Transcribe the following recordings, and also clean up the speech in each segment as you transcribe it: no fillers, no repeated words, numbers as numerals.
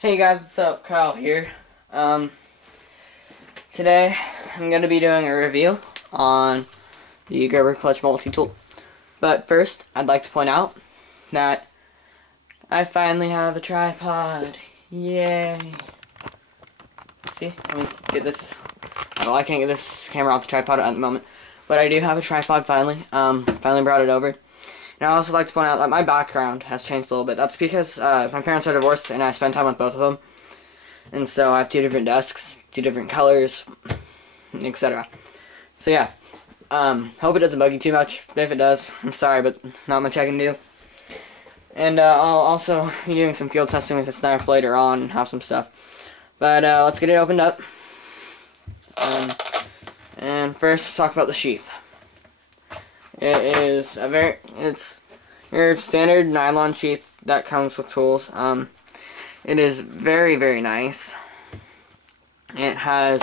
Hey guys, what's up? Kyle here. Today I'm going to be doing a review on the Gerber Clutch Multi-Tool. But first, I'd like to point out that I finally have a tripod. Yay! See? Let me get this. Oh, I can't get this camera off the tripod at the moment. But I do have a tripod finally. Finally brought it over. And I'd also like to point out that my background has changed a little bit. That's because my parents are divorced and I spend time with both of them. And so I have two different desks, two different colors, etc. So yeah, hope it doesn't bug you too much. But if it does, I'm sorry, but not much I can do. And I'll also be doing some field testing with this knife later on and have some stuff. But let's get it opened up. And first, talk about the sheath. It's your standard nylon sheath that comes with tools. It is very, very nice. It has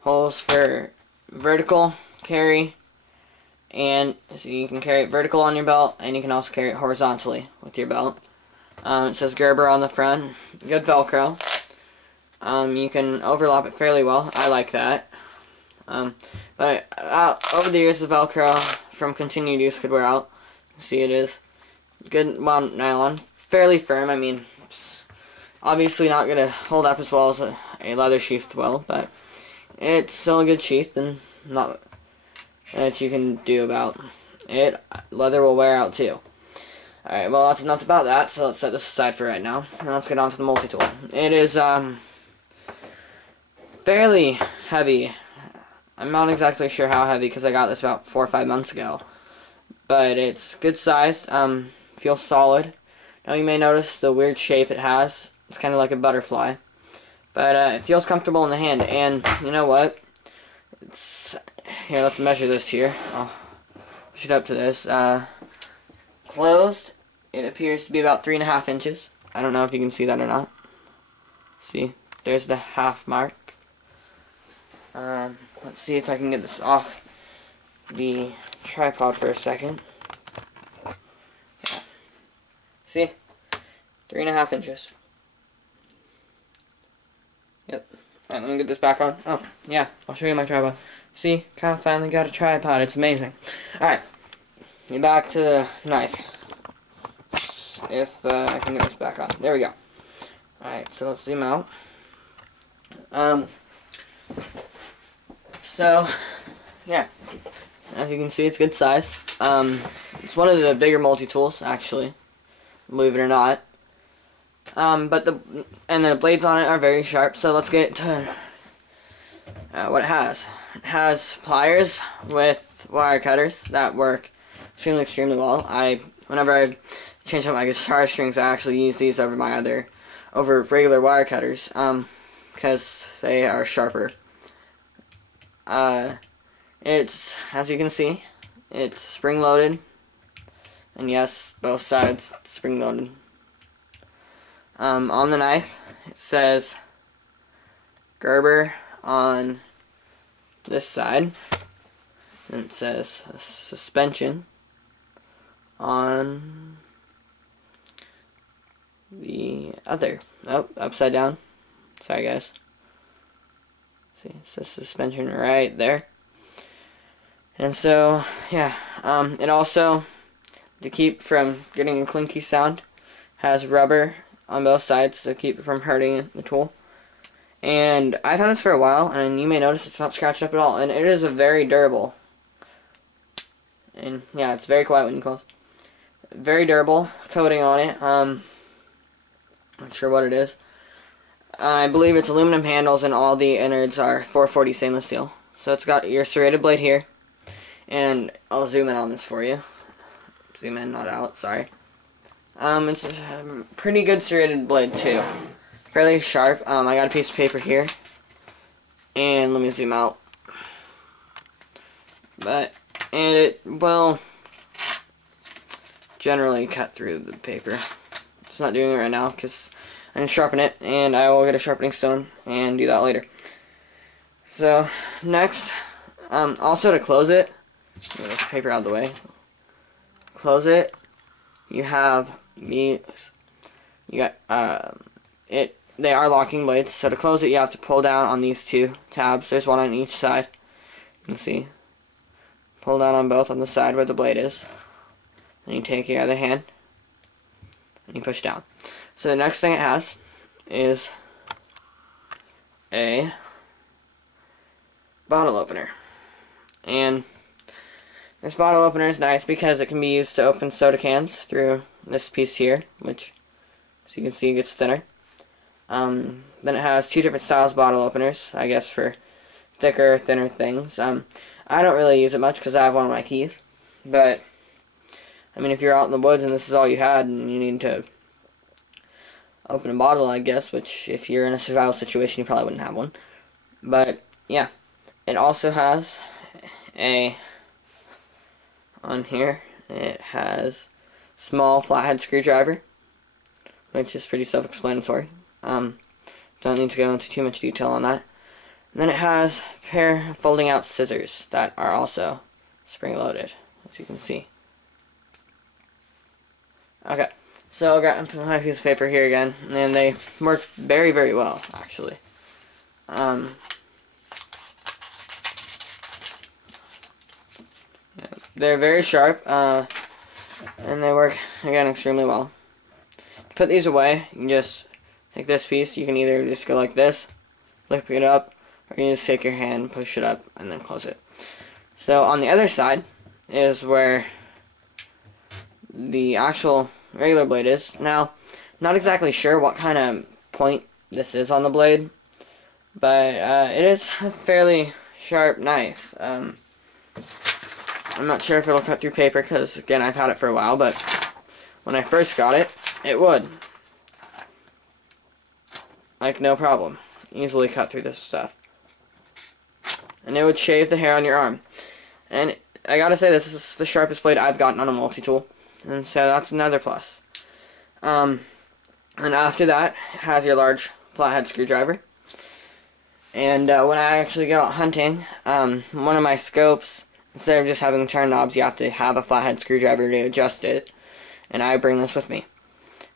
holes for vertical carry, and so you can carry it vertical on your belt, and you can also carry it horizontally with your belt. It says Gerber on the front. Good Velcro. You can overlap it fairly well. I like that. But over the years, the Velcro from continued use could wear out. See, it is good, well, nylon, fairly firm. I mean, it's obviously not gonna hold up as well as a leather sheath will, but it's still a good sheath, and not that you can do about it. Leather will wear out too. Alright, well, that's enough about that, so let's set this aside for right now, and let's get on to the multi-tool. It is fairly heavy. I'm not exactly sure how heavy because I got this about 4 or 5 months ago. But it's good sized, feels solid. Now you may notice the weird shape it has. It's kind of like a butterfly. But it feels comfortable in the hand. And you know what? Here, let's measure this here. I'll push it up to this. Closed, it appears to be about 3.5 inches. I don't know if you can see that or not. See, there's the half mark. Let's see if I can get this off the tripod for a second. Yeah. See? 3.5 inches. Yep. Alright, let me get this back on. Oh, yeah, I'll show you my tripod. See? Kyle finally got a tripod. It's amazing. Alright. Get back to the knife. If I can get this back on. There we go. Alright, so let's zoom out. So, yeah, as you can see, it's good size. It's one of the bigger multi-tools, actually, believe it or not. But the blades on it are very sharp. So let's get to what it has. It has pliers with wire cutters that work extremely well. Whenever I change out my guitar strings, I actually use these over regular wire cutters, because they are sharper. It's, as you can see, it's spring-loaded, and yes, both sides spring-loaded. On the knife, it says Gerber on this side, and it says Suspension on the other. Oh, upside down. Sorry, guys. See, it says Suspension right there. And so, yeah, it also, to keep from getting a clinky sound, has rubber on both sides to keep it from hurting the tool. And I've had this for a while, and you may notice it's not scratched up at all, and it is a very durable. And yeah, it's very quiet when you close. Very durable coating on it. Not sure what it is. I believe it's aluminum handles, and all the innards are 440 stainless steel. So it's got your serrated blade here, and I'll zoom in on this for you. Zoom in, not out, sorry. It's a pretty good serrated blade too. Fairly sharp. I got a piece of paper here, and let me zoom out. And it will generally cut through the paper. It's not doing it right now because I'm going to sharpen it, and I will get a sharpening stone and do that later. So, next, also to close it, get this paper out of the way, close it, you have these you got they are locking blades, so to close it you have to pull down on these two tabs. There's one on each side. You can see. Pull down on both on the side where the blade is. Then you take your other hand and you push down. So the next thing it has is a bottle opener. And this bottle opener is nice because it can be used to open soda cans through this piece here, which, as you can see, gets thinner. Then it has two different styles of bottle openers, I guess for thicker, thinner things. I don't really use it much because I have one of my keys. But, I mean, if you're out in the woods and this is all you had and you need to open a bottle, I guess, which if you're in a survival situation, you probably wouldn't have one. But, yeah. It also has on here, it has small flathead screwdriver, which is pretty self-explanatory. Don't need to go into too much detail on that. And then it has a pair of folding out scissors that are also spring-loaded, as you can see. Okay, so I got my piece of paper here again, and they work very, very well, actually. Yeah, they're very sharp, and they work, again, extremely well. To put these away, you can just take this piece. You can either just go like this, flip it up, or you just take your hand, push it up, and then close it. So on the other side is where the actual regular blade is. Now, not exactly sure what kind of point this is on the blade, but it is a fairly sharp knife. I'm not sure if it'll cut through paper because, again, I've had it for a while, but when I first got it, it would. Like, no problem. Easily cut through this stuff. And it would shave the hair on your arm. And I gotta say, this is the sharpest blade I've gotten on a multi-tool. And so that's another plus. And after that, it has your large flathead screwdriver. And when I actually go out hunting, one of my scopes, instead of just having turn knobs, you have to have a flathead screwdriver to adjust it. And I bring this with me,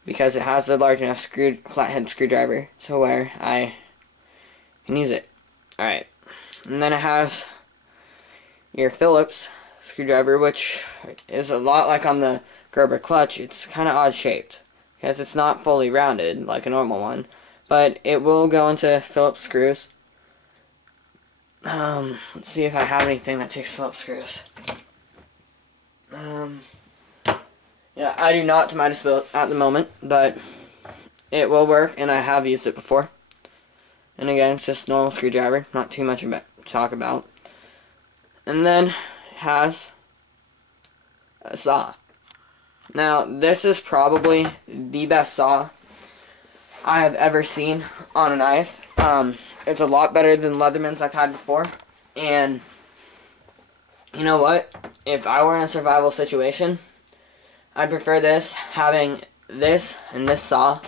because it has the large enough flathead screwdriver to where I can use it. Alright. And then it has your Phillips screwdriver, which is a lot like on the Gerber clutch. It's kind of odd shaped, because it's not fully rounded like a normal one. But it will go into Phillips screws. Let's see if I have anything that takes Phillips screws. Yeah, I do not to my disposal at the moment, but it will work, and I have used it before. And again, it's just normal screwdriver, not too much to talk about. And then it has a saw. Now, this is probably the best saw I have ever seen on a knife. It's a lot better than Leatherman's I've had before. And you know what? If I were in a survival situation, I'd prefer this, having this and this saw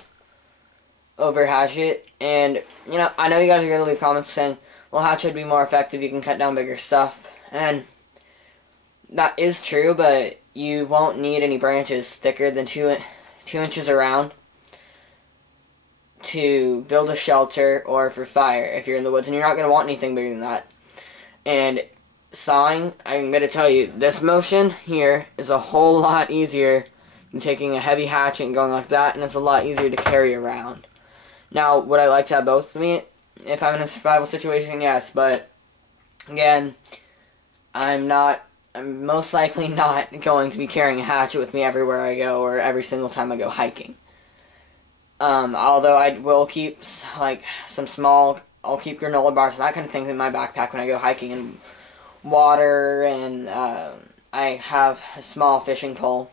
over hatchet. And, you know, I know you guys are going to leave comments saying, well, hatchet would be more effective, you can cut down bigger stuff. And that is true, but you won't need any branches thicker than 2 inches around to build a shelter or for fire if you're in the woods, and you're not going to want anything bigger than that. And sawing, I'm going to tell you, this motion here is a whole lot easier than taking a heavy hatchet and going like that, and it's a lot easier to carry around. Now, would I like to have both of me if I'm in a survival situation? Yes, but again, I'm most likely not going to be carrying a hatchet with me everywhere I go or every single time I go hiking. Although I will keep, like, I'll keep granola bars and that kind of thing in my backpack when I go hiking, and water, and I have a small fishing pole.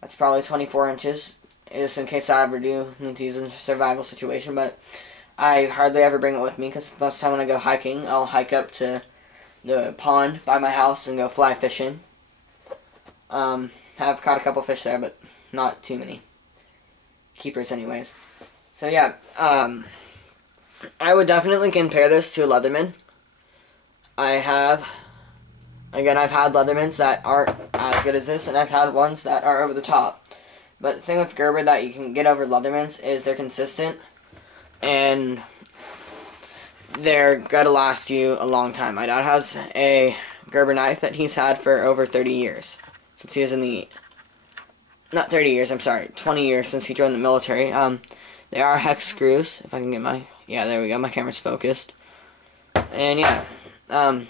That's probably 24 inches, just in case I ever do need to use it in a survival situation, but I hardly ever bring it with me, because most of the time when I go hiking, I'll hike up to the pond by my house and go fly fishing. I've caught a couple fish there, but not too many. Keepers anyways. So yeah, I would definitely compare this to a Leatherman. I've had Leathermans that aren't as good as this, and I've had ones that are over the top. But the thing with Gerber that you can get over Leatherman's is they're consistent, and they're going to last you a long time. My dad has a Gerber knife that he's had for over 30 years. Since he was in the... Not 30 years, I'm sorry. 20 years since he joined the military. They are hex screws. If I can get my... Yeah, there we go. My camera's focused. And yeah.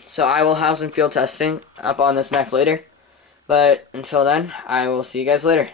So I will have some field testing up on this knife later. But until then, I will see you guys later.